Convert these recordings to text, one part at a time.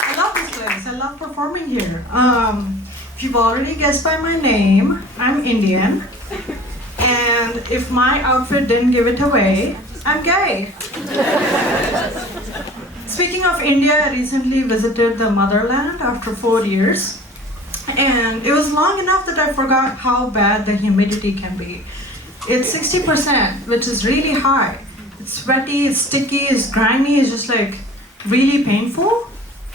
I love this place. I love performing here. If you've already guessed by my name, I'm Indian. And if my outfit didn't give it away, I'm gay. Speaking of India, I recently visited the motherland after 4 years. And it was long enough that I forgot how bad the humidity can be. It's 60%, which is really high. It's sweaty, it's sticky, it's grimy, it's just like really painful.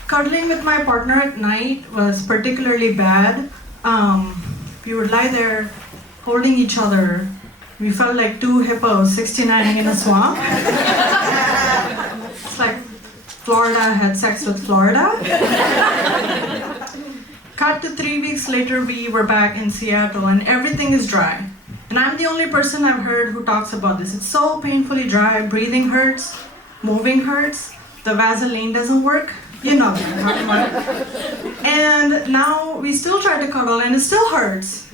Cuddling with my partner at night was particularly bad. We would lie there holding each other. We felt like two hippos 69ing in a swamp. It's like Florida had sex with Florida. Cut to 3 weeks later, we were back in Seattle and everything is dry. And I'm the only person I've heard who talks about this. It's so painfully dry, breathing hurts, moving hurts, the Vaseline doesn't work. You know what I'm talking about. And now we still try to cuddle and it still hurts.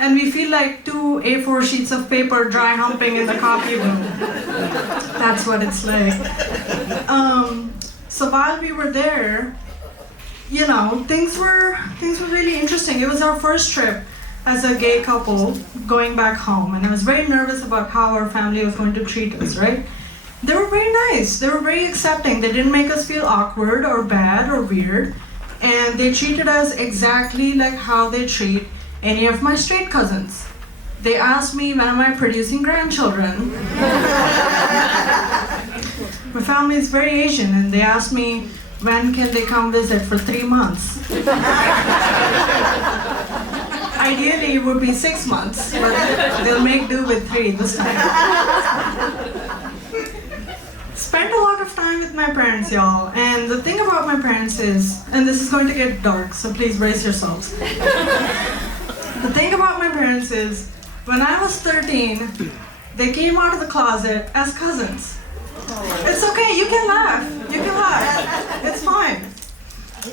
And we feel like 2 A4 sheets of paper dry humping in the coffee room. That's what it's like. So while we were there, you know, things were really interesting. It was our first trip as a gay couple going back home, and I was very nervous about how our family was going to treat us, right? They were very nice. They were very accepting. They didn't make us feel awkward or bad or weird, and they treated us exactly like how they treat any of my straight cousins. They asked me, when am I producing grandchildren? My family is very Asian, and they asked me, when can they come visit for 3 months? Ideally, it would be 6 months, but they'll make do with 3 this time. Spent a lot of time with my parents, y'all. And the thing about my parents is, and this is going to get dark, so please brace yourselves. The thing about my parents is, when I was 13, they came out of the closet as cousins. It's okay, you can laugh. You can laugh. It's fine.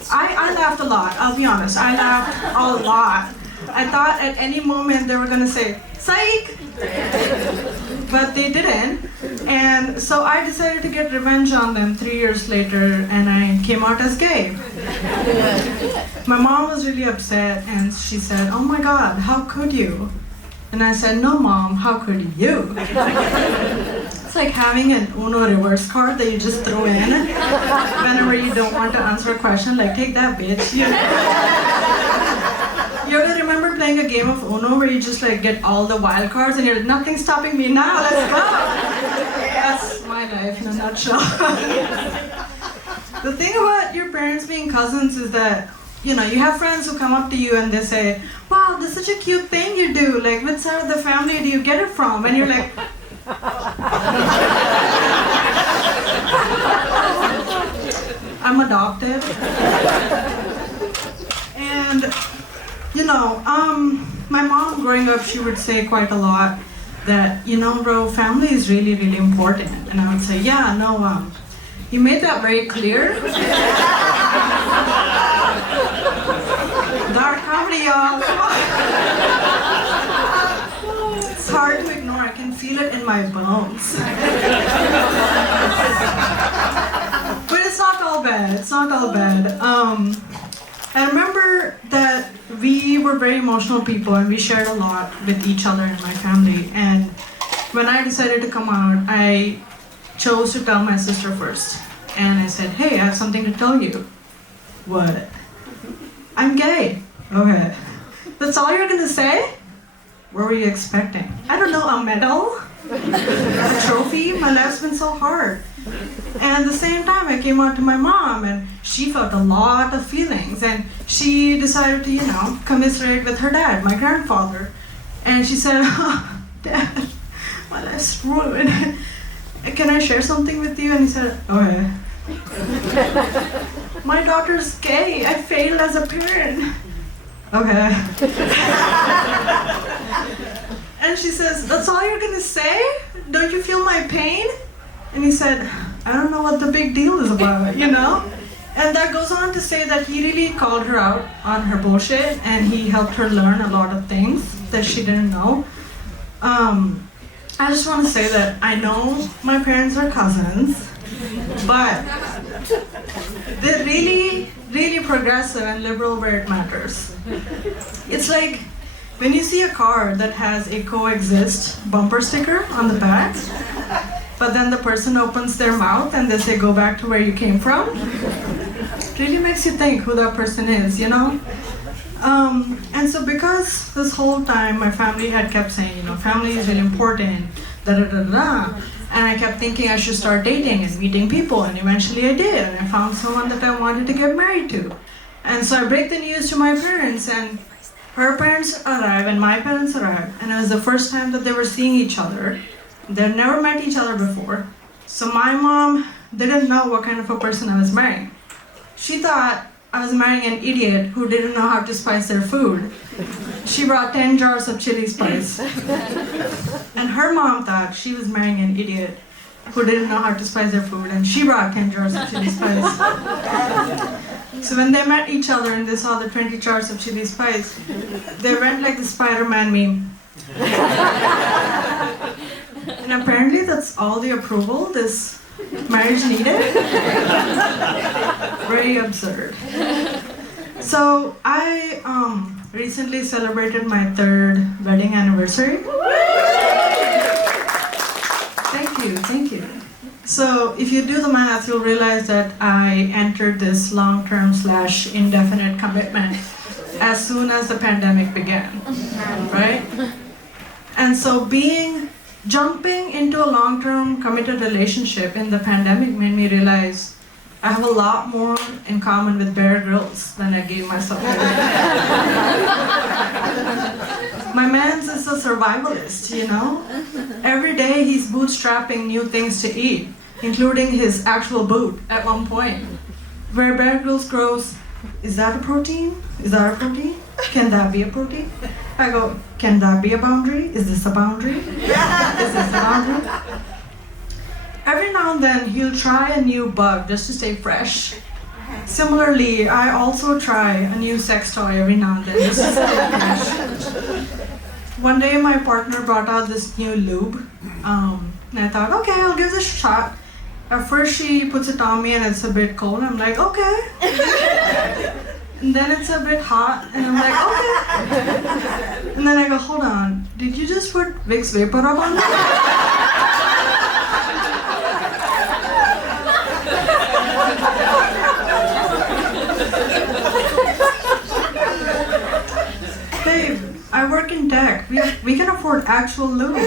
I laughed a lot, I'll be honest. I laughed a lot. I thought at any moment they were gonna say, psych! But they didn't. And so I decided to get revenge on them 3 years later, and I came out as gay. My mom was really upset, and she said, oh my God, how could you? And I said, no mom, how could you? It's like having an Uno reverse card that you just throw in whenever you don't want to answer a question, like, take that, bitch. You ever remember playing a game of Uno where you just like get all the wild cards and you're like, nothing's stopping me now, let's go. That's my life in a nutshell. The thing about your parents being cousins is that, you know, you have friends who come up to you and they say, wow, this is such a cute thing you do. Like, which side of the family do you get it from? And you're like, I'm adopted. And you know, my mom growing up, she would say quite a lot that, you know, bro, family is really, really important. And I would say, yeah, no, you made that very clear. Dark comedy, y'all. It's hard to ignore. I can feel it in my bones. But it's not all bad. It's not all bad. I remember that we were very emotional people and we shared a lot with each other in my family. And when I decided to come out, I chose to tell my sister first. And I said, hey, I have something to tell you. What? I'm gay. Okay. That's all you're gonna say? What were you expecting? I don't know, a medal? A trophy? My life's been so hard. And at the same time, I came out to my mom and she felt a lot of feelings and she decided to, you know, commiserate with her dad, my grandfather. And she said, oh, Dad, my life's ruined. Can I share something with you? And he said, okay. My daughter's gay. I failed as a parent. Okay. And she says, that's all you're gonna say? Don't you feel my pain? And he said, I don't know what the big deal is about, you know? And that goes on to say that he really called her out on her bullshit and he helped her learn a lot of things that she didn't know. I just want to say that I know my parents are cousins, but they're really, really progressive and liberal where it matters. It's like when you see a car that has a coexist bumper sticker on the back, but then the person opens their mouth and they say, go back to where you came from. It really makes you think who that person is, you know? And so because this whole time my family had kept saying, you know, family is really important, da-da-da-da, and I kept thinking I should start dating and meeting people, and eventually I did, and I found someone that I wanted to get married to. And so I break the news to my parents, and her parents arrive and my parents arrive, and it was the first time that they were seeing each other. They'd never met each other before. So my mom didn't know what kind of a person I was marrying. She thought I was marrying an idiot who didn't know how to spice their food. She brought 10 jars of chili spice. And her mom thought she was marrying an idiot who didn't know how to spice their food, and she brought 10 jars of chili spice. So when they met each other and they saw the 20 jars of chili spice, they went like the Spider-Man meme. And apparently that's all the approval this marriage needed. Very absurd. So I recently celebrated my 3rd wedding anniversary. Thank you. So if you do the math, you'll realize that I entered this long-term / indefinite commitment as soon as the pandemic began, right? And so jumping into a long-term committed relationship in the pandemic made me realize I have a lot more in common with Bear Grylls than I gave myself credit. My man's is a survivalist, you know? Every day he's bootstrapping new things to eat, including his actual boot at one point. Where Bear Grylls grows, is that a protein? Is that a protein? Can that be a protein? I go, can that be a boundary? Is this a boundary? Is this a boundary? Every now and then he'll try a new bug just to stay fresh. Similarly, I also try a new sex toy every now and then just to stay fresh. One day my partner brought out this new lube, and I thought, okay, I'll give this a shot. At first she puts it on me and it's a bit cold. I'm like, okay. And then it's a bit hot, and I'm like, okay. And then I go, hold on, did you just put Vicks Vapor Rub on me? Babe, I work in tech. We can afford actual lube.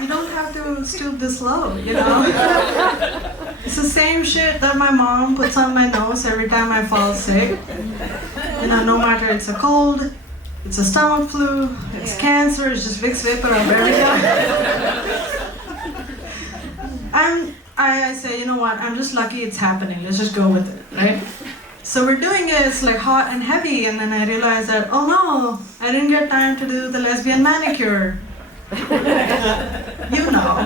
You don't have to stoop this low, you know? It's the same shit that my mom puts on my nose every time I fall sick. You know, no matter it's a cold, it's a stomach flu, it's cancer, it's just Vicks Vapor Rub every time. I say, you know what, I'm just lucky it's happening, let's just go with it, right? So we're doing it, it's like hot and heavy, and then I realized that, oh no, I didn't get time to do the lesbian manicure. You know.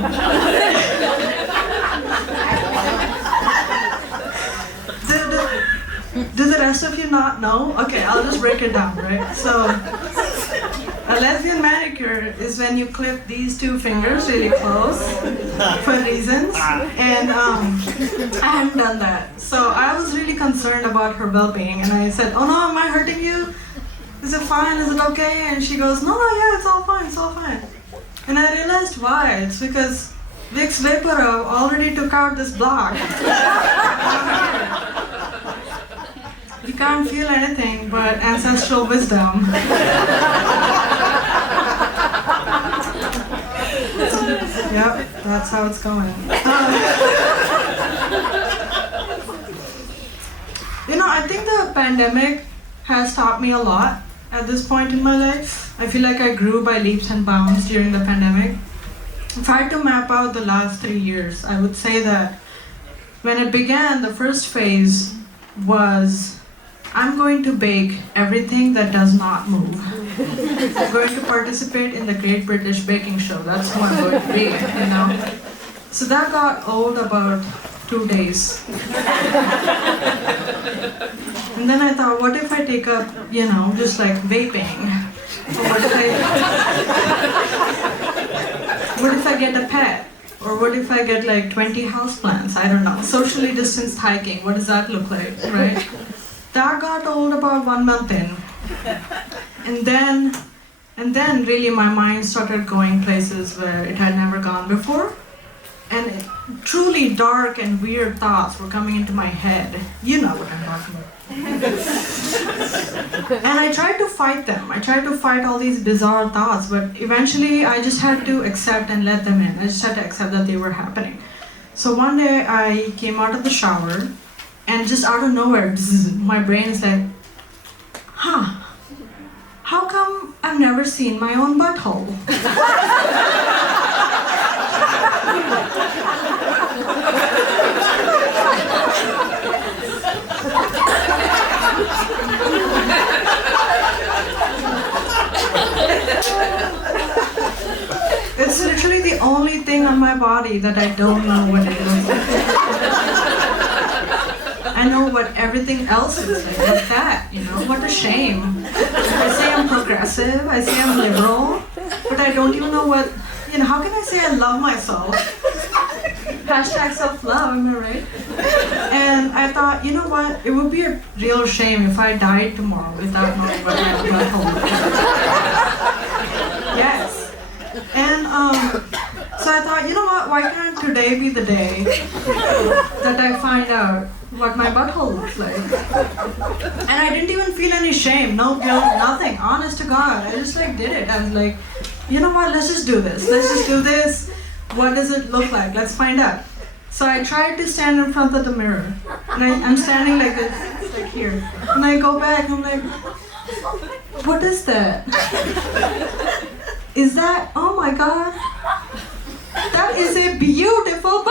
Do the rest of you not know? Okay, I'll just break it down, right? So, a lesbian manicure is when you clip these 2 fingers really close for reasons, and I hadn't done that. So I was really concerned about her well-being, and I said, oh no, am I hurting you? Is it fine? Is it okay? And she goes, no, yeah, it's all fine, it's all fine. And I realized why. It's because Vicks Vapor Rub already took out this block. You can't feel anything but ancestral wisdom. Yep, that's how it's going. You know, I think the pandemic has taught me a lot at this point in my life. I feel like I grew by leaps and bounds during the pandemic. If I had to map out the last 3 years, I would say that when it began, the first phase was I'm going to bake everything that does not move. I'm going to participate in the Great British Baking Show. That's who I'm going to be, you know. So that got old about 2 days. And then I thought, what if I take up, you know, just like vaping Or what if I get a pet? Or what if I get like 20 houseplants? I don't know. Socially distanced hiking, what does that look like, right? That got old about 1 month in. And then really my mind started going places where it had never gone before. And truly dark and weird thoughts were coming into my head. You know what I'm talking about. And I tried to fight them. I tried to fight all these bizarre thoughts, but eventually I just had to accept and let them in. I just had to accept that they were happening. So one day I came out of the shower, and just out of nowhere, my brain is like, how come I've never seen my own butthole? It's literally the only thing on my body that I don't know what it looks like. I know what everything else is like. What's that? What a shame. I say I'm progressive, I say I'm liberal, but I don't even know what, how can I say I love myself? Hashtag self-love, am I right? And I thought, you know what? It would be a real shame if I died tomorrow without knowing what my butthole looked like. Yes. And so I thought, you know what? Why can't today be the day that I find out what my butthole looks like? And I didn't even feel any shame, no guilt, nothing. Honest to God, I just did it. I was like, you know what? Let's just do this. Let's just do this. What does it look like? Let's find out. So I tried to stand in front of the mirror, and I'm standing like this, like here. And I go back, and I'm like, what is that? Is that, oh my God, that is a beautiful